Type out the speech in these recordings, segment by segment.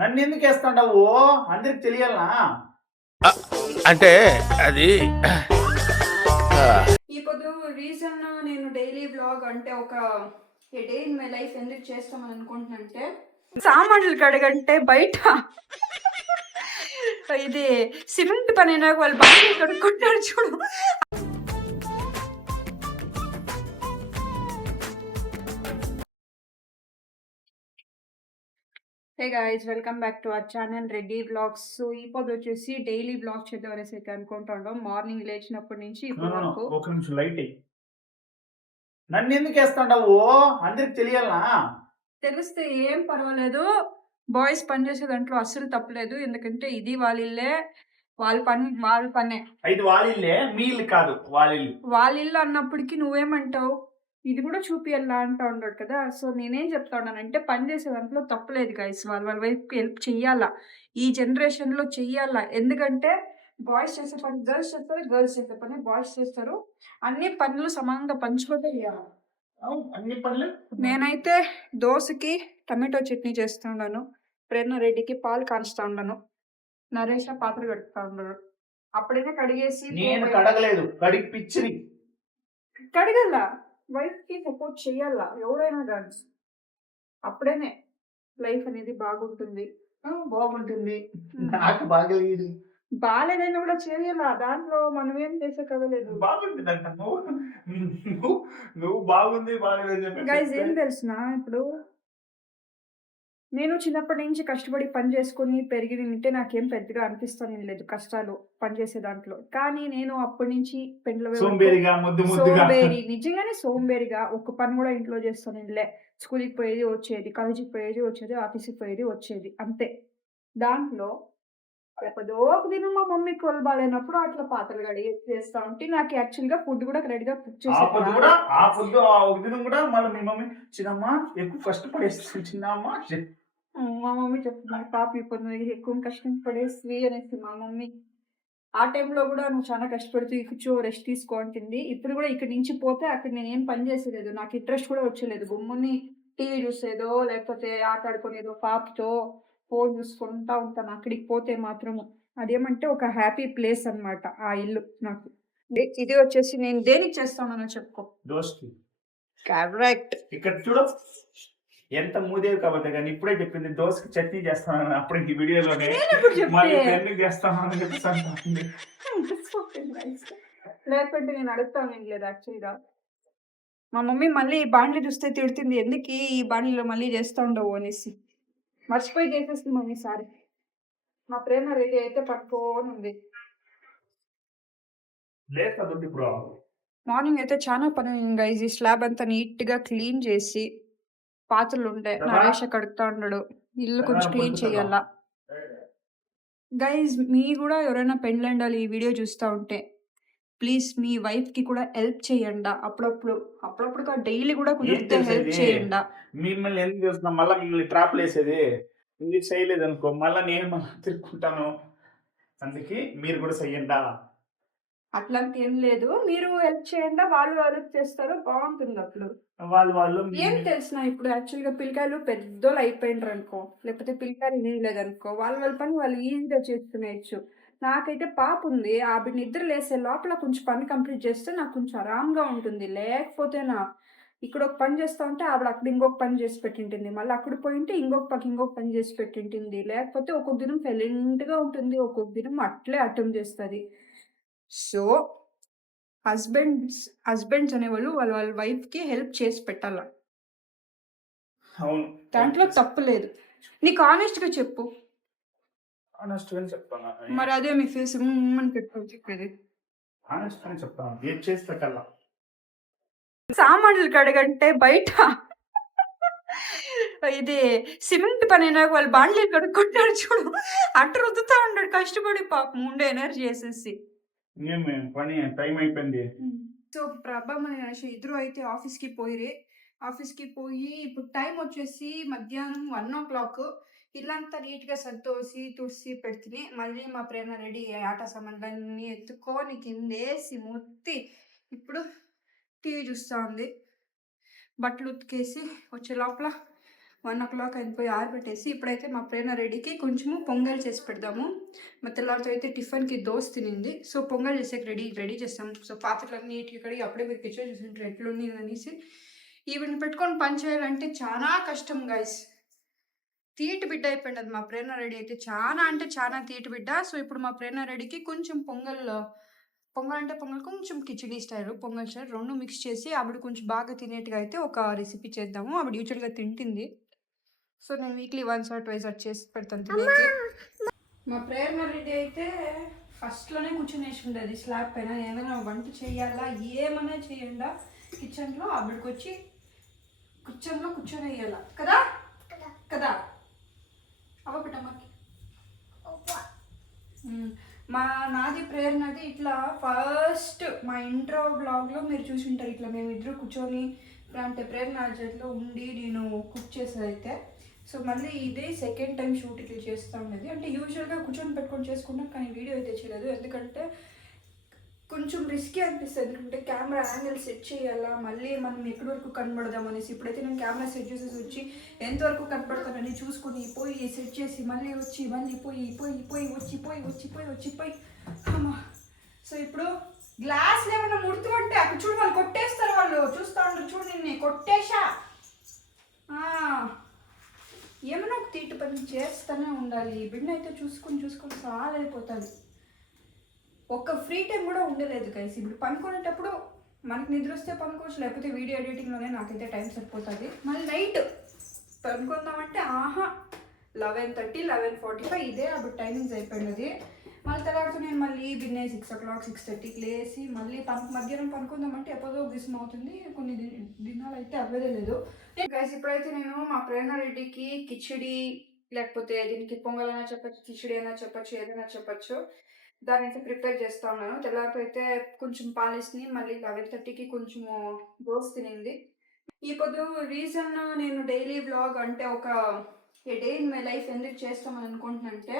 నన్ను ఎందుకు వేస్తాండవు? అందరికి తెలియాలనా? అంటే అది ఇప్పుడు రీజన్ నేను డైలీ బ్లాగ్ అంటే ఒక డే ఇన్ మై లైఫ్ ఎందుకు చేస్తామని అనుకుంటున్నానంటే సామాన్లు కడగంటే బయట ఇది సిమెంట్ పని అయినా వాళ్ళు బాగా కడుక్కుంటారు చూడు. Hey guys, welcome back to our channel Reddy vlogs. So ఈ పొద్దు వచ్చేసి డైలీ వ్లాగ్ చేద్దాం అనేసి అయితే అనుకుంటాం. మార్నింగ్ లేచినప్పటి నుంచి ఇప్పుడు వరకు. ఒక నిమిషం లైట్ అయ్యి. నన్ను ఎందుకు వేస్తాండవు? అందరికి తెలియాలనా? తెలిస్తే ఏం పర్వాలేదు, బాయ్స్ పని చేసే దాంట్లో అస్సలు తప్పలేదు. ఎందుకంటే ఇది వాళ్ళ ఇల్లే, వాళ్ళ పనే. ఇది వాళ్ళ ఇల్లే, మీ ఇల్లు కాదు, వాళ్ళ ఇల్లు అన్నప్పటికీ నువ్వేమంటావు? ఇది కూడా చూపియాలా అంటా ఉన్నాడు కదా. సో నేనేం చెప్తా ఉన్నానంటే పని చేసే దాంట్లో తప్పలేదు గైస్. వాళ్ళ వైపుకి హెల్ప్ చెయ్యాలా, ఈ జనరేషన్లో చెయ్యాలా. ఎందుకంటే బాయ్స్ చేసే పని గర్ల్స్ చేస్తారు, గర్ల్స్ చేసే పని బాయ్స్ చేస్తారు. అన్ని పనులు సమానంగా పంచుకుంటే చేయాలి. అన్ని పనులు. నేనైతే దోశకి టమాటో చట్నీ చేస్తున్నాను, ప్రేరణ రెడ్డికి పాలు కాంచుతా ఉన్నాను, నరేష్ పాత్ర కడుపుతా ఉన్నాడు. అప్పుడైనా కడిగేసి నేను కడగలేదు, కడిగి పిచ్చిని కడగల. వైఫ్ కి సపోర్ట్ చెయ్యాలా ఎవరైనా కానీ, అప్పుడేనే లైఫ్ అనేది బాగుంటుంది. బాగుంటుంది. నాకు బాగలేదు. బాగాలేదైనా కూడా చేయాలా, దాంట్లో మనం ఏం చేసే కదలేదు. బాగుంటుంది అంట. నువ్వు బాగుంది బాగలేదు గైజ్ ఏం తెలిసిన, ఇప్పుడు నేను చిన్నప్పటి నుంచి కష్టపడి పని చేసుకొని పెరిగి నింటే నాకేం పెద్దగా అనిపిస్తానే లేదు కష్టాలు పని చేసే దాంట్లో. కానీ నేను అప్పటి నుంచి సోంబేరి, నిజంగానే సోంబేరిగా ఒక్క పని కూడా ఇంట్లో చేస్తాను. స్కూల్కి పోయేది వచ్చేది, కాలేజీకి పోయేది వచ్చేది, ఆఫీస్కి పోయేది వచ్చేది, అంతే. దాంట్లో ఎప్పుడో ఒక దినం మా మమ్మీ కొలు బాగాలేనప్పుడు అట్లా పాత్రలు కడిగి చేస్తా ఉంటే నాకు యాక్చువల్గా ఫుడ్ కూడా రెడీగా కుక్ చేసేది. ఆ ఫుడ్ ఒక దినం కూడా మళ్ళీ మీ మమ్మీ చిన్నమ్మ ఎక్కువ కష్టపడేస్తుంది, చిన్నమ్మ మా మమ్మీ చెప్తుంది పాప ఇప్పుడు ఎక్కువ కష్టం పడేసి అనేసి మా మమ్మీ. ఆ టైంలో కూడా నువ్వు చాలా కష్టపడుతూ కూర్చో రెస్ట్ తీసుకో అంటుంది. ఇప్పుడు కూడా ఇక్కడి నుంచి పోతే అక్కడ నేను ఏం పని చేసేలేదు, నాకు ఇంట్రెస్ట్ కూడా వచ్చేలేదు. గుమ్ముని టీవీ చూసేదో లేకపోతే ఆట ఆడుకునేదో పాపతో ఫోన్ చూసుకుంటా ఉంటాను. అక్కడికి పోతే మాత్రము అదేమంటే ఒక హ్యాపీ ప్లేస్ అనమాట ఆ ఇల్లు నాకు. ఇది వచ్చేసి నేను దేనికి చేస్తానో చెప్పుకో. దోస్తి కరెక్ట్. ఇక్కడ చూడు ఎంత మూదేవి కాబట్టి కానీ ఇప్పుడే చెప్పింది దోశకి చట్నీ చేస్తాను. అప్పుడు ఈ వీడియోలోనే చేస్తాను లేకపోతే నేను అడుగుతాను లేదు యాక్చువల్గా. మా మమ్మీ మళ్ళీ ఈ బాండ్లు చూస్తే తిడుతుంది, ఎందుకు ఈ బాండ్లో మళ్ళీ చేస్తూ ఉండవు అనేసి. మర్చిపోయి చేసేస్తుంది మమ్మీ సారి. మా ప్రేమ రెడీ అయితే పట్టుకోని ఉంది. మార్నింగ్ అయితే చాలా పని గైజ్. ఈ స్లాబ్ అంతా నీట్గా క్లీన్ చేసి పాత్రలు ఉంటాయి, నరేష్ కడుగుతా ఉన్నాడు. ఇల్లు కొంచెం క్లీన్ చేయాలా గైజ్. మీ కూడా ఎవరైనా పెళ్ళండాలి ఈ వీడియో చూస్తూ ఉంటే ప్లీజ్ మీ వైఫ్కి కూడా హెల్ప్ చేయండి. అప్పుడప్పుడు డైలీ కూడా కుదిరితే హెల్ప్ చేయండి. మిమ్మల్ని ఎందుకు చూస్తున్నా, మళ్ళీ మిమ్మల్ని ట్రాప్లు వేసేది. ఇది చేయలేదు అనుకో మళ్ళీ నేను మళ్ళీ తిరుక్కుంటాను. అందుకే మీరు కూడా చెయ్యండి. అట్లాంటి ఏం లేదు, మీరు హెల్ప్ చేయండి, వాళ్ళు హెల్ప్ చేస్తారు, బాగుంటుంది. అప్పుడు వాళ్ళు ఏం తెలిసిన ఇప్పుడు యాక్చువల్గా పిల్లకాయలు పెద్దోళ్ళు అయిపోయినారు అనుకో, లేకపోతే పిల్లకాయలు ఏం లేదనుకో, వాళ్ళ పని వాళ్ళు ఈజీగా చేసుకునేయచ్చు. నాకైతే పాప ఉంది, ఆవిడ నిద్ర లేసే లోపల కొంచెం పని కంప్లీట్ చేస్తే నాకు కొంచెం ఆరాంగా ఉంటుంది. లేకపోతే ఇక్కడ ఒక పని చేస్తా ఉంటే ఆవిడ అక్కడ ఇంకొక పని చేసి పెట్టింటుంది, మళ్ళీ అక్కడ పోయింటే ఇంకొక పని చేసి పెట్టింటుంది. లేకపోతే ఒక్కొక్క దినం సైలెంట్గా ఉంటుంది, ఒక్కొక్క దినం అట్లే అటెంప్ట్ చేస్తుంది. సో హస్బెండ్స్ అనేవాళ్ళు వాళ్ళ వైఫ్కి హెల్ప్ చేసి పెట్టాల. అవును, దాంట్లో తప్పు లేదు. నీకు ఆనెస్ట్గా చెప్పు. చెప్తాను మరి అదే మీ ఫేస్ అని పెట్టుకొని చెప్పేది. చెప్తాను ఏం చేసి పెట్టాల. సామాన్లు కడగంటే బయట ఇది సిమెంట్ పని అయినా వాళ్ళు బాండ్లు కడుక్కుంటారు చూడు, అట్ట రుద్దుతా ఉన్నాడు కష్టపడి పాపం ఉండే ఎనర్జీ వేసేసి. పని టైం అయిపోయింది. సో ప్రభా మనిషి ఇద్దరు అయితే ఆఫీస్కి పోయి ఇప్పుడు టైం వచ్చేసి మధ్యాహ్నం 1 o'clock. ఇల్లంతా నీట్గా సర్దోసి తుడిసి పెడితే మళ్ళీ మా ప్రేమ రెడీ ఆట సామాన్లన్నీ ఎత్తుకొని కిందేసి ముత్తి ఇప్పుడు టీవీ చూస్తూ ఉంది. బట్టలు ఉతికేసి వచ్చే లోపల 1 o'clock అయిపోయి ఆరబెట్టేసి ఇప్పుడైతే మా ప్రేరణ రెడీకి కొంచెము పొంగల్ చేసి పెడదాము. మా తెల్లారితో అయితే టిఫిన్కి దోశ తినింది. సో పొంగల్ చేసేకి రెడీ చేస్తాం. సో పాత్రలన్నీ నీట్గా కడిగి అప్పుడే మీరు కిచెన్ చూసింటారు ఎట్లుంది అనేసి. ఈవిని పెట్టుకొని పని చేయాలంటే చాలా కష్టం గైస్. తీటి బిడ్డ అయిపోయింది అది మా ప్రేరణ రెడీ అయితే, చాలా అంటే చాలా తీటి బిడ్డ. సో ఇప్పుడు మా ప్రేరణ రెడీకి కొంచెం పొంగల్ అంటే పొంగల్, కొంచెం కిచిడి స్టైల్, పొంగల్ స్టైల్ రెండు మిక్స్ చేసి ఆవిడ కొంచెం బాగా తినేట్టుగా అయితే ఒక రెసిపీ చేద్దాము. ఆవిడ యూజువల్గా తింటుంది. సో నేను వీక్లీ 1 or 2 చేసి పెడతాను తినేకి. మా ప్రేరణ రెడీ అయితే ఫస్ట్లోనే కూర్చొని వేసుకుంటుంది స్లాబ్ పైన. ఏమైనా వంట చేయాలా ఏమైనా చేయండా కిచెన్లో ఆవిడకి వచ్చి కిచెన్లో కూర్చొని వేయాల కదా కదా అవ్వ పెట్టమ్మకి. నాది ప్రేరణది ఇట్లా ఫస్ట్ మా ఇంట్రో బ్లాగ్లో మీరు చూసి ఉంటారు. ఇట్లా మేము ఇద్దరు కూర్చొని అంటే ప్రేరణ జట్లో ఉండి నేను కుక్ చేసేది అయితే. సో మళ్ళీ ఇదే సెకండ్ టైం షూట్ ఇట్లా చేస్తూ ఉన్నది. అంటే యూజువల్గా కూర్చొని పెట్టుకొని చేసుకున్నాం, కానీ వీడియో అయితే చేయలేదు. ఎందుకంటే కొంచెం రిస్కీ అనిపిస్తుంది. ఎందుకంటే కెమెరా యాంగిల్ సెట్ చేయాలా, మళ్ళీ మనం ఎక్కడి వరకు కనబడదాం అనేసి. ఇప్పుడైతే నేను కెమెరా సెట్ చేసేసి వచ్చి ఎంతవరకు కనపడతానని చూసుకుని పోయి సెట్ చేసి మళ్ళీ వచ్చి మళ్ళీ పోయి అమ్మా. సో ఇప్పుడు గ్లాస్లు ఏమైనా ముడుతుంటే అక్కడ చూడు, వాళ్ళు కొట్టేస్తారు, వాళ్ళు చూస్తూ ఉంటారు. చూడు నిన్ను కొట్టేశా. ఏమైనా ఒక తీటు పని చేస్తూనే ఉండాలి. ఈ బిడ్డ అయితే చూసుకొని చాలా అయిపోతుంది. ఒక్క ఫ్రీ టైం కూడా ఉండలేదు గైస్. ఇప్పుడు పనుకునేటప్పుడు మనకి నిద్ర వస్తే పనుకోవచ్చు, లేకపోతే వీడియో ఎడిటింగ్లోనే నాకైతే టైం సరిపోతుంది. మళ్ళీ నైట్ పనుకుందామంటే 11:30, 11:45 ఇదే అప్పుడు టైమింగ్స్ అయిపోయినది. మళ్ళీ తర్వాత నేను మళ్ళీ బిన్నే 6 o'clock, 6:30కి లేసి మళ్ళీ మధ్యాహ్నం పనుకుందామంటే ఎప్పుడో దిశం అవుతుంది. కొన్ని దినాలు అయితే అవ్వదే లేదు గైస్. ఇప్పుడైతే నేను మా ప్రేరణ రెడ్డికి కిచిడి, లేకపోతే దీనికి పొంగల్ అయినా చెప్పచ్చు, కిచిడి అయినా చెప్పచ్చు, ఏదైనా చెప్పచ్చు, దాన్ని అయితే ప్రిపేర్ చేస్తూ ఉన్నాను. తెల్లారితో అయితే కొంచెం పాలేసి మళ్ళీ 11:30కి కొంచెము దోశ తినింది. ఈ పొద్దు రీజన్ నేను డైలీ బ్లాగ్ అంటే ఒక డే ఇన్ మై లైఫ్ ఎందుకు చేస్తామని అనుకుంటున్నానంటే,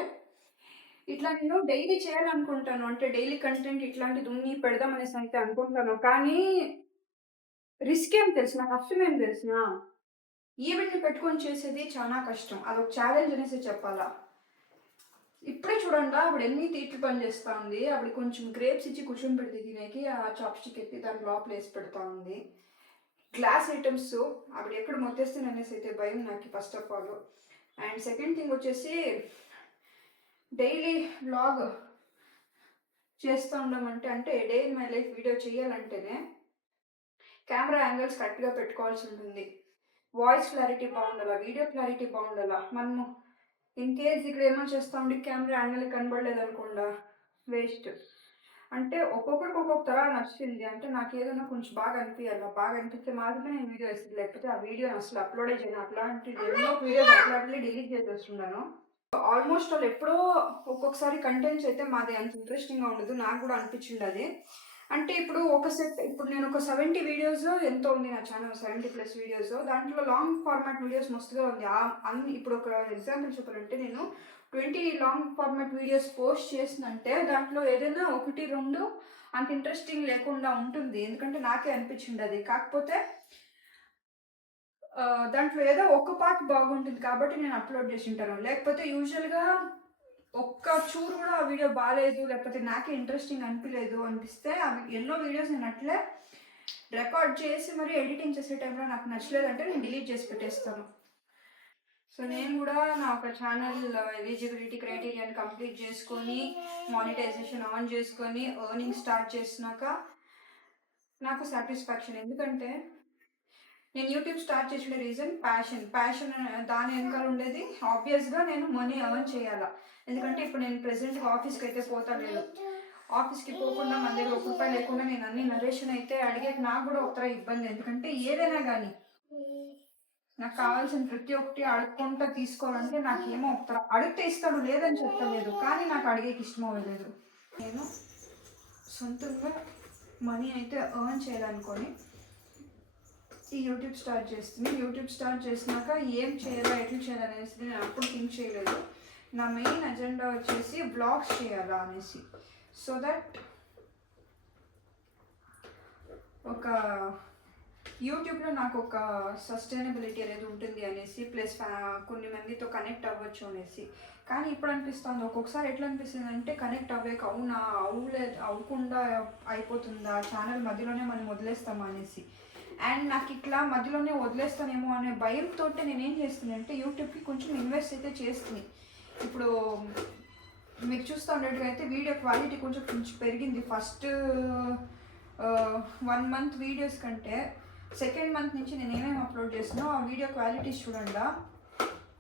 ఇట్లా నేను డైలీ చేయాలనుకుంటాను. అంటే డైలీ కంటెంట్ ఇట్లాంటిది ఉన్ని పెడదాం అనేసి అయితే అనుకుంటాను. కానీ రిస్క్ ఏం తెలిసిన, కష్టం ఏం తెలిసిన, ఈవెంట్ని పెట్టుకొని చేసేది చాలా కష్టం. అదొక ఛాలెంజ్ అనేసి చెప్పాలా. ఇప్పుడే చూడండి ఆవిడ ఎన్ని తీట్లు పని చేస్తూ ఉంది. ఆవిడ కొంచెం గ్రేప్స్ ఇచ్చి కూర్చొని పెడితే తినేకి ఆ చాప్స్టిక్ ఎత్తి దాని లోపల వేసి పెడతా ఉంది. గ్లాస్ ఐటమ్స్ ఆవిడ ఎక్కడ మొత్తేస్తాను అనేసి అయితే భయం నాకు first of all. And second thing వచ్చేసి డైలీ వ్లాగ్ చేస్తూ ఉండమంటే, అంటే day in my life video చేయాలంటేనే కెమెరా యాంగిల్స్ కరెక్ట్గా పెట్టుకోవాల్సి ఉంటుంది. వాయిస్ క్లారిటీ బాగుండాలా, వీడియో క్లారిటీ బాగుండాలా. మనము ఇన్ కేస్ ఇక్కడ ఏమో చేస్తూ ఉండి కెమెరా యాంగిల్ కనబడలేదు అనుకోండా వేస్ట్. అంటే ఒక్కొక్కరికి ఒక్కొక్క తర నచ్చింది. అంటే నాకు ఏదైనా కొంచెం బాగా అనిపించాలి, బాగా అనిపిస్తే మాత్రమే నేను వీడియో వేస్తుంది, లేకపోతే ఆ వీడియో అసలు అప్లోడే చేయను. అట్లాంటి ఎన్నో వీడియోస్ అట్లాంటి డిలీట్ చేసేస్తున్నాను. ఆల్మోస్ట్ వాళ్ళు ఎప్పుడో ఒక్కొక్కసారి కంటెంట్స్ అయితే మాది అంత ఇంట్రెస్టింగ్గా ఉండదు. నాకు కూడా అనిపించింది అది. అంటే ఇప్పుడు నేను ఒక 70 వీడియోస్ ఎంతో ఉంది నా ఛానల్, 70+ వీడియోస్. దాంట్లో లాంగ్ ఫార్మాట్ వీడియోస్ మస్తుగా ఉంది. అన్ని ఇప్పుడు ఒక ఎగ్జాంపుల్ చెప్పాలంటే, నేను 20 లాంగ్ ఫార్మాట్ వీడియోస్ పోస్ట్ చేసినంటే దాంట్లో ఏదైనా 1-2 అంత ఇంట్రెస్టింగ్ లేకుండా ఉంటుంది. ఎందుకంటే నాకే అనిపించింది అది. కాకపోతే దాంట్లో ఏదో ఒక పార్ట్ బాగుంటుంది కాబట్టి నేను అప్లోడ్ చేసి ఉంటాను. లేకపోతే యూజువల్గా ఒక్క చూరు కూడా ఆ వీడియో బాగాలేదు, లేకపోతే నాకే ఇంట్రెస్టింగ్ అనిపిస్తే ఎన్నో వీడియోస్ నేను అట్లే రికార్డ్ చేసి మరి ఎడిటింగ్ చేసే టైంలో నాకు నచ్చలేదంటే నేను డిలీట్ చేసి పెట్టేస్తాను. సో నేను కూడా నా ఒక ఛానల్ ఎలిజిబిలిటీ క్రైటీరియాని కంప్లీట్ చేసుకొని మానిటైజేషన్ ఆన్ చేసుకొని ఎర్నింగ్ స్టార్ట్ చేసినాక నాకు సాటిస్ఫాక్షన్. ఎందుకంటే నేను యూట్యూబ్ స్టార్ట్ చేసిన రీజన్ ప్యాషన్ దాని వెనకాల ఉండేది ఆబ్వియస్గా నేను మనీ ఎర్న్ చేయాలా. ఎందుకంటే ఇప్పుడు నేను ప్రెసెంట్గా ఆఫీస్కి అయితే పోతా లేదు. ఆఫీస్కి పోకుండా మన దగ్గర ₹1 లేకుండా నేను అన్ని నరేషన్ అయితే అడిగేది నాకు కూడా ఉత్తర ఇబ్బంది. ఎందుకంటే ఏదైనా కానీ నాకు కావాల్సిన ప్రతి ఒక్కటి అడుక్కుంటా తీసుకోవాలంటే నాకేమో ఉత్తర అడిగితే ఇస్తాడు, లేదని చెప్పలేదు, కానీ నాకు అడిగేకి ఇష్టం అవ్వలేదు. నేను సొంతంగా మనీ అయితే ఎర్న్ చేయాలనుకొని ఈ యూట్యూబ్ స్టార్ట్ చేస్తుంది. యూట్యూబ్ స్టార్ట్ చేసినాక ఏం చేయాలా, ఎట్లా చేయాలనేసి నేను అప్పుడు థింక్ చేయలేదు. నా మెయిన్ అజెండా వచ్చేసి బ్లాగ్స్ చేయాలా అనేసి. సో దట్ ఒక యూట్యూబ్‌లో నాకొక సస్టైనబిలిటీ అనేది ఉంటుంది అనేసి, ప్లస్ కొన్ని మందితో కనెక్ట్ అవ్వచ్చు అనేసి. కానీ ఇప్పుడు అనిపిస్తోంది, ఒక్కొక్కసారి ఎట్లా అనిపిస్తుందంటే కనెక్ట్ అవ్వక అవునా? అవ్వకుండా అయిపోతుందా? ఛానల్ మధ్యలోనే మనం వదిలేస్తామా అనేసి. అండ్ నాకు ఇట్లా మధ్యలోనే వదిలేస్తానేమో అనే భయంతోటే నేనేం చేస్తున్నానంటే యూట్యూబ్‌కి కొంచెం ఇన్వెస్ట్ అయితే చేస్తుంది. ఇప్పుడు మీరు చూస్తూ ఉన్నట్టుగా అయితే వీడియో క్వాలిటీ కొంచెం కొంచెం పెరిగింది. ఫస్ట్ 1 మంత్ వీడియోస్ కంటే సెకండ్ మంత్ నుంచి నేను ఏమేమి అప్లోడ్ చేసినా ఆ వీడియో క్వాలిటీస్ చూడండి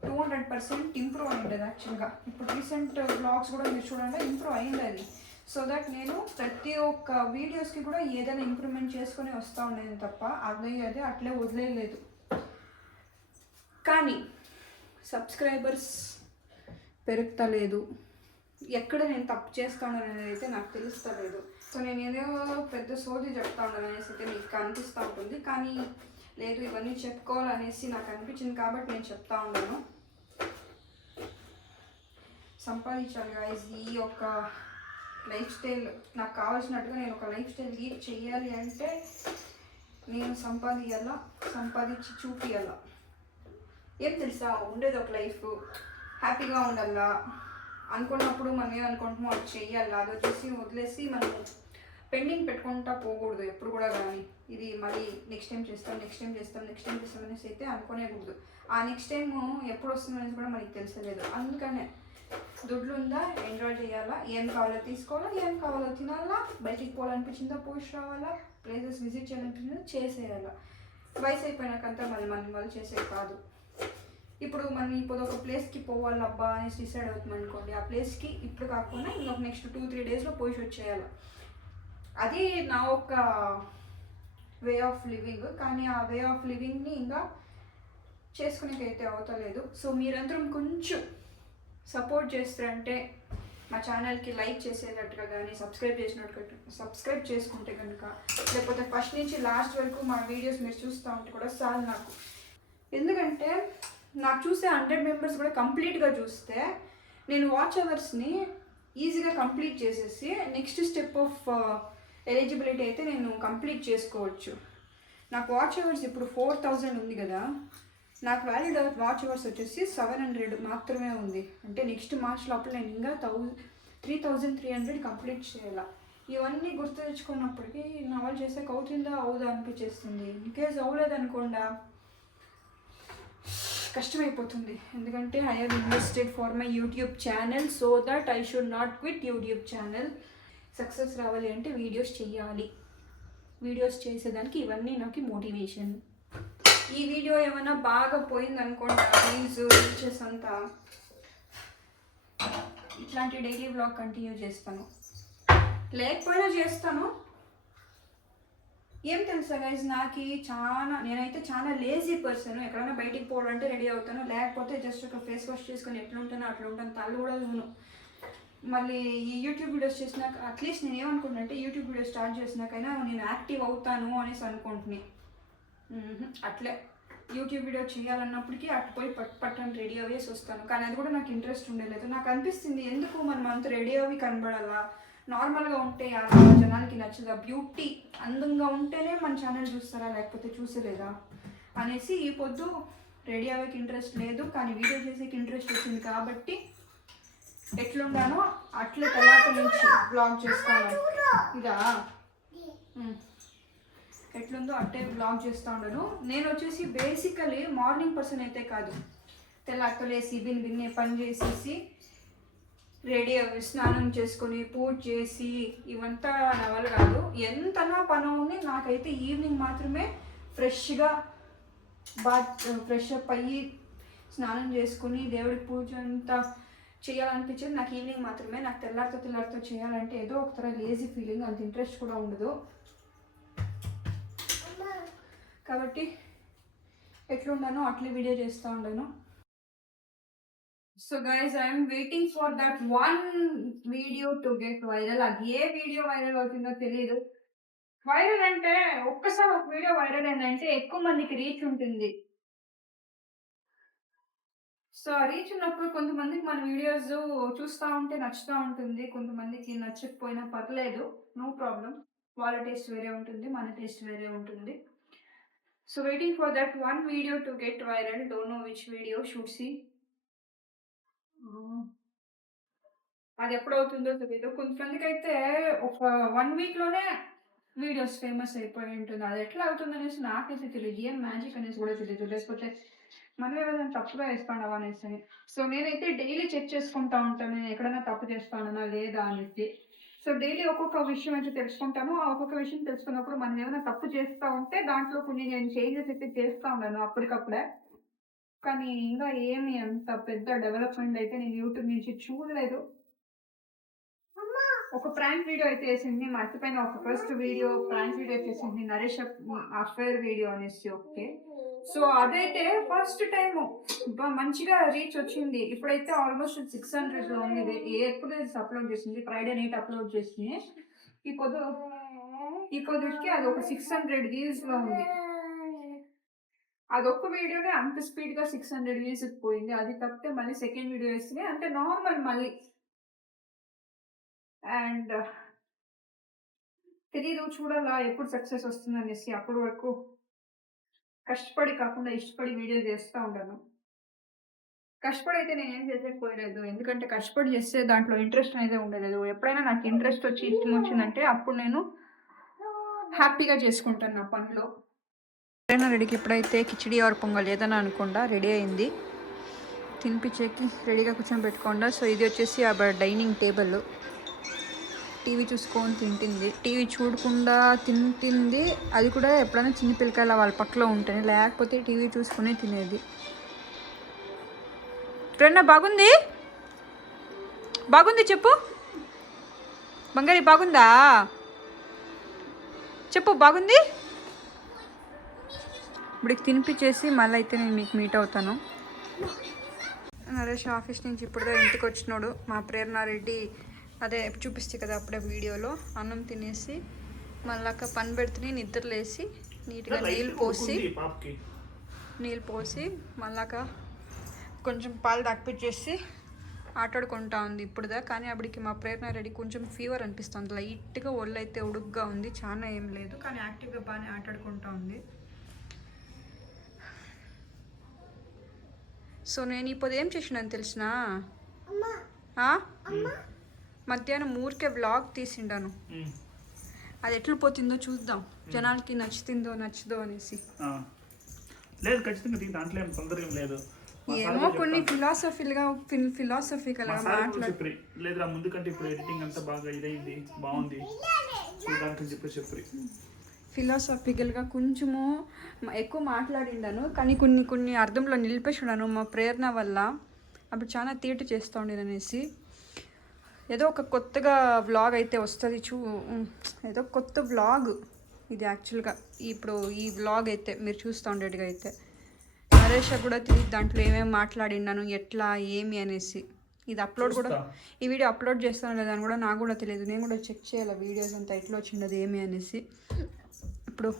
200% ఇంప్రూవ్ అయింది అది యాక్చువల్గా. ఇప్పుడు రీసెంట్ వ్లాగ్స్ కూడా మీరు చూడండి ఇంప్రూవ్ అయింది అది. సో దట్ నేను ప్రతి ఒక్క వీడియోస్కి కూడా ఏదైనా ఇంప్రూవ్మెంట్ చేసుకొని వస్తూ ఉండేది తప్ప అది అట్లే వదిలేదు. కానీ సబ్స్క్రైబర్స్ పెరుగుతలేదు. ఎక్కడ నేను తప్పు చేస్తాను అనేది అయితే నాకు తెలుస్తలేదు. సో నేను ఏదో పెద్ద సోది చెప్తా ఉన్నాను అనేసి అయితే మీకు అనిపిస్తూ ఉంటుంది. కానీ లేదు, ఇవన్నీ చెప్పుకోవాలనేసి నాకు అనిపించింది కాబట్టి నేను చెప్తా ఉన్నాను. సంపాదించాలి గాయ్స్. ఈ యొక్క లైఫ్ స్టైల్ నాకు కావాల్సినట్టుగా నేను ఒక లైఫ్ స్టైల్ లీడ్ చేయాలి అంటే నేను సంపాదించి చూపియాలా. ఏం తెలుసా, ఉండేది ఒక లైఫ్, హ్యాపీగా ఉండాలా. అనుకున్నప్పుడు మనం ఏమనుకుంటామో అది చెయ్యాలా. అది వచ్చేసి వదిలేసి మనం పెండింగ్ పెట్టుకుంటా పోకూడదు ఎప్పుడు కూడా. కానీ ఇది మళ్ళీ నెక్స్ట్ టైం చేస్తాం అనేసి అయితే అనుకోనేకూడదు. ఆ నెక్స్ట్ టైం ఎప్పుడు వస్తుంది అనేసి కూడా మనకి తెలిసలేదు. అందుకనే దుడ్లు ఉందా ఎంజాయ్ చేయాలా, ఏం కావాలో తీసుకోవాలా, ఏం కావాలో తినాలా, బయటికి పోవాలనిపించిందా పోస్ట్ రావాలా, ప్లేసెస్ విజిట్ చేయాలనిపించిందా చేసేయాలా. వయసు అయిపోయినాకంతా మళ్ళీ చేసేది కాదు. ఇప్పుడు మనం ఇప్పుడు ఒక ప్లేస్కి పోవాలబ్బా అనేసి డిసైడ్ అవుతుంది అనుకోండి, ఆ ప్లేస్కి ఇప్పుడు కాకుండా ఇంకొక నెక్స్ట్ 2-3 డేస్లో పోయి వచ్చేయాలి. అది నా ఒక వే ఆఫ్ లివింగ్. కానీ ఆ వే ఆఫ్ లివింగ్ని ఇంకా చేసుకునేకైతే అవుతలేదు. సో మీరందరం కొంచెం సపోర్ట్ చేస్తారంటే మా ఛానల్కి లైక్ చేసేటట్టుగా కానీ సబ్స్క్రైబ్ చేసుకుంటే కనుక, లేకపోతే ఫస్ట్ నుంచి లాస్ట్ వరకు మా వీడియోస్ మీరు చూస్తూ ఉంటే కూడా చాలు నాకు. ఎందుకంటే నాకు చూసే 100 మెంబర్స్ కూడా కంప్లీట్గా చూస్తే నేను వాచ్ అవర్స్ని ఈజీగా కంప్లీట్ చేసేసి నెక్స్ట్ స్టెప్ ఆఫ్ ఎలిజిబిలిటీ అయితే నేను కంప్లీట్ చేసుకోవచ్చు. నాకు వాచ్ అవర్స్ ఇప్పుడు 4000 ఉంది కదా, నాకు వ్యాలిడ్ వాచ్ అవర్స్ వచ్చేసి 700 మాత్రమే ఉంది. అంటే నెక్స్ట్ మార్చ్ లోపల నేను ఇంకా 3300 కంప్లీట్ చేయాలి. ఇవన్నీ గుర్తు తెచ్చుకున్నప్పటికీ నా వాళ్ళు చేసాక అవుదా అనిపించేస్తుంది. ఇన్కేస్ అవ్వలేదనుకోండా కష్టమైపోతుంది. ఎందుకంటే I have invested for my YouTube channel, so that I should not quit YouTube channel. Success రావాలి అంటే వీడియోస్ చేయాలి. వీడియోస్ చేసేదానికి ఇవన్నీ నాకు మోటివేషన్. ఈ వీడియో ఏమైనా బాగా పోయిందనుకోండి, రీచెస్ అంతా, ఇట్లాంటి డైలీ వ్లాగ్ కంటిన్యూ చేస్తాను, లేకపోయినా చేస్తాను. ఏం తెలుసా గైజ్, నేనైతే చాలా లేజీ పర్సన్. ఎక్కడైనా బయటికి పోవాలంటే రెడీ అవుతాను, లేకపోతే జస్ట్ ఒక ఫేస్ వాష్ చేసుకొని ఎట్లుంటానో అట్లా ఉంటాను. తల్లు కూడా చూను. మళ్ళీ ఈ యూట్యూబ్ వీడియోస్ చేసినాక అట్లీస్ట్ నేను ఏమనుకుంటున్నానంటే యూట్యూబ్ వీడియో స్టార్ట్ చేసినాకైనా నేను యాక్టివ్ అవుతాను అనేసి అనుకుంటున్నాను. అట్లే యూట్యూబ్ వీడియో చేయాలన్నప్పటికీ అటుపోయి పట్టని రెడీ అవ్వేసి వస్తాను. కానీ అది కూడా నాకు ఇంట్రెస్ట్ ఉండలేదు. నాకు అనిపిస్తుంది ఎందుకు మనం అంత రెడీ అవి కనబడాలా, నార్మల్గా ఉంటే అలా జనాలకి నచ్చదా, బ్యూటీ అందంగా ఉంటేనే మన ఛానల్ చూస్తారా లేకపోతే చూసలేదా అనేసి ఈ పొద్దు రెడీ అవ్వకి ఇంట్రెస్ట్ లేదు, కానీ వీడియో చేసేకి ఇంట్రెస్ట్ వచ్చింది కాబట్టి ఎట్లుండానో అట్లే తర్వాత నుంచి బ్లాగ్ చేస్తాను. ఇదా ఎట్లుందో అట్టే బ్లాగ్ చేస్తూ ఉండను. నేను వచ్చేసి బేసికలీ మార్నింగ్ పర్సన్ అయితే కాదు. తెల్లాకలేసి బిన్నే పని చేసేసి రెడీ అవి స్నానం చేసుకొని పూజ చేసి ఇవంతా నా వల్ల కాదు. ఎంతనా పని ఉంది నాకైతే ఈవినింగ్ మాత్రమే ఫ్రెష్గా ఫ్రెష్ అప్ అయ్యి స్నానం చేసుకుని దేవుడికి పూజ అంతా చేయాలనిపించేది నాకు ఈవినింగ్ మాత్రమే. నాకు తెల్లారితో చేయాలంటే ఏదో ఒక లేజీ ఫీలింగ్, అంత ఇంట్రెస్ట్ కూడా ఉండదు. కాబట్టి ఎట్లుండానో అట్లే వీడియో చేస్తూ ఉండను. So guys, I'm waiting for that one video to get viral. అది ఏ వీడియో వైరల్ అవుతుందో తెలియదు. వైరల్ అంటే ఒక్కసారి ఒక వీడియో వైరల్ అయిందంటే ఎక్కువ మందికి రీచ్ ఉంటుంది. సో ఆ రీచ్ ఉన్నప్పుడు కొంతమందికి మన వీడియోస్ చూస్తూ ఉంటే నచ్చుతూ ఉంటుంది, కొంతమందికి నచ్చకపోయినా పర్లేదు, నో ప్రాబ్లం. వాళ్ళ టేస్ట్ వేరే ఉంటుంది, మన టేస్ట్ వేరే ఉంటుంది. So waiting for that one video to get viral. Don't know which video. Should see. అది ఎప్పుడవుతుందో తెలియదు. కొంతమందికి అయితే ఒక 1 వీక్‌లోనే వీడియోస్ ఫేమస్ అయిపోయి ఉంటుంది. అది ఎట్లా అవుతుందనేసి నాకైతే తెలీదు. ఏం మ్యాజిక్ అనేసి కూడా తెలీదు. లేకపోతే మనం ఏమైనా తప్పుగా వేస్తున్నావా అనేసి. సో నేనైతే డైలీ చెక్ చేసుకుంటా ఉంటాను. నేను ఎక్కడైనా తప్పు చేస్తానా లేదా అనేసి. సో డైలీ ఒక్కొక్క విషయం అయితే తెలుసుకుంటాను. ఆ ఒక్కొక్క విషయం తెలుసుకున్నప్పుడు మనం ఏమైనా తప్పు చేస్తా ఉంటే దాంట్లో కొన్ని నేను చేంజెస్ అయితే చేస్తా ఉన్నాను అప్పటికప్పుడే. కానీ ఇంకా ఏమి అంత పెద్ద డెవలప్‌మెంట్ అయితే నేను యూట్యూబ్ నుంచి చూడలేదు. ఒక ప్రాంక్ వీడియో అయితే ఏసింది. మర్చిపోయిన ఒక ఫస్ట్ వీడియో ప్రాంక్ వీడియో చేసింది. నరేష్ అఫైర్ వీడియో అనేసి ఓకే. సో అదైతే ఫస్ట్ టైము మంచిగా రీచ్ వచ్చింది. ఇప్పుడైతే ఆల్మోస్ట్ 600లో ఉంది. ఎప్పుడు అప్లోడ్ చేసింది? ఫ్రైడే నైట్ అప్లోడ్ చేసింది. ఈ పొద్దుకి అది ఒక 600 వ్యూస్‌లో ఉంది. అదొక్క వీడియోనే అంత స్పీడ్‌గా 600 వ్యూస్‌కి పోయింది. అది తప్పితే మళ్ళీ సెకండ్ వీడియో వేస్తే అంటే నార్మల్ మళ్ళీ. అండ్ తెలీదు చూడాలా ఎప్పుడు సక్సెస్ వస్తుందనేసి. అప్పటి వరకు కష్టపడి కాకుండా ఇష్టపడి వీడియో చేస్తూ ఉంటాను. కష్టపడి అయితే నేనేం చేసేకపోలేదు. ఎందుకంటే కష్టపడి చేస్తే దాంట్లో ఇంట్రెస్ట్ అనేది ఉండలేదు. ఎప్పుడైనా నాకు ఇంట్రెస్ట్ వచ్చి ఇష్టం వచ్చిందంటే అప్పుడు నేను హ్యాపీగా చేసుకుంటాను నా పనిలో. రెడీకి ఇప్పుడైతే కిచిడి ఆర్ పొంగల్ ఏదైనా అనుకుండా రెడీ అయింది. తినిపించేకి రెడీగా కూర్చొని పెట్టుకోండా. సో ఇది వచ్చేసి ఆ డైనింగ్ టేబుల్. టీవీ చూసుకొని తింటుంది. టీవీ చూడకుండా తింటుంది. అది కూడా ఎప్పుడైనా చిన్న పిల్లకాయల వాళ్ళ పక్కలో ఉంటుంది. లేకపోతే టీవీ చూసుకునే తినేది. ప్రేరణ బాగుంది? బాగుంది చెప్పు. బంగారి బాగుందా చెప్పు. బాగుంది. ఇప్పుడు తినిపించేసి మళ్ళీ అయితే నేను మీకు మీట్ అవుతాను. నరేష్ ఆఫీస్ నుంచి ఇప్పుడుగా ఇంటికి వచ్చినాడు. మా ప్రేరణ రెడ్డి అదే చూపిస్తే కదా అప్పుడే వీడియోలో అన్నం తినేసి మళ్ళాక పని పెడుతుని నిద్రలేసి నీట్గా నీళ్ళు పోసి మళ్ళాక కొంచెం పాలు దాక్పిచ్చేసి ఆటాడుకుంటా ఉంది ఇప్పుడుదా. కానీ అప్పటికి మా ప్రేరణ రెడ్డి కొంచెం ఫీవర్ అనిపిస్తుంది. లైట్గా ఒళ్ళు అయితే ఉడుగ్గా ఉంది. చాలా ఏం లేదు కానీ యాక్టివ్గా బాగానే ఆటాడుకుంటా ఉంది. సో నేను ఇప్పుడు ఏం చేసినాను తెలిసినా? మధ్యాహ్నం ఊరికే వ్లాగ్ తీసిండాను. అది ఎట్లా పోతుందో చూద్దాం. జనాలకి నచ్చదో అనేసి. లేదు ఖచ్చితంగా దాంట్లో ఏం తొందర ఏం లేదు. ఏమో కొన్ని ఫిలాసఫికల్గా మాట్లాడి లేదురా ముందు కంటే ఇప్పుడు ఎడిటింగ్ అంతా బాగా ఇదైంది, బాగుంది చూడడానికి చెప్పి ఫిలాసఫికల్గా కొంచెము ఎక్కువ మాట్లాడిండాను. కానీ కొన్ని అర్థంలో నిలిపేసినాను మా ప్రేరణ వల్ల. అప్పుడు చాలా తీటు చేస్తూ ఉండేది అనేసి. ఏదో ఒక కొత్తగా వ్లాగ్ అయితే వస్తుంది. ఏదో కొత్త వ్లాగ్ ఇది యాక్చువల్గా. ఇప్పుడు ఈ వ్లాగ్ అయితే మీరు చూస్తూ ఉండేట్టుగా అయితే నరేష్ కూడా తెలియదు దాంట్లో ఏమేమి మాట్లాడినాను ఎట్లా ఏమి అనేసి. ఇది అప్లోడ్ కూడా ఈ వీడియో అప్లోడ్ చేస్తాను లేదా అని కూడా నాకు కూడా తెలియదు. నేను కూడా చెక్ చేయాలి వీడియోస్ అంతా ఎట్లా వచ్చిండదు ఏమి అనేసి. ఇప్పుడు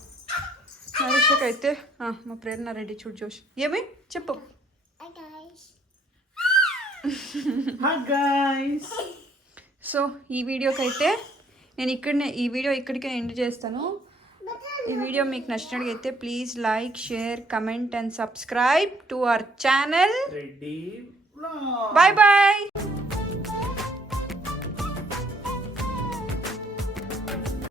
నరేష్కి అయితే మా ప్రేరణ రెడ్డి చూసి ఏమి చెప్పు. సో ఈ వీడియోకి అయితే నేను ఈ వీడియో ఇక్కడికే ఎండ్ చేస్తాను. ఈ వీడియో మీకు నచ్చినట్లయితే please like, share, comment and subscribe to our channel. Bye bye.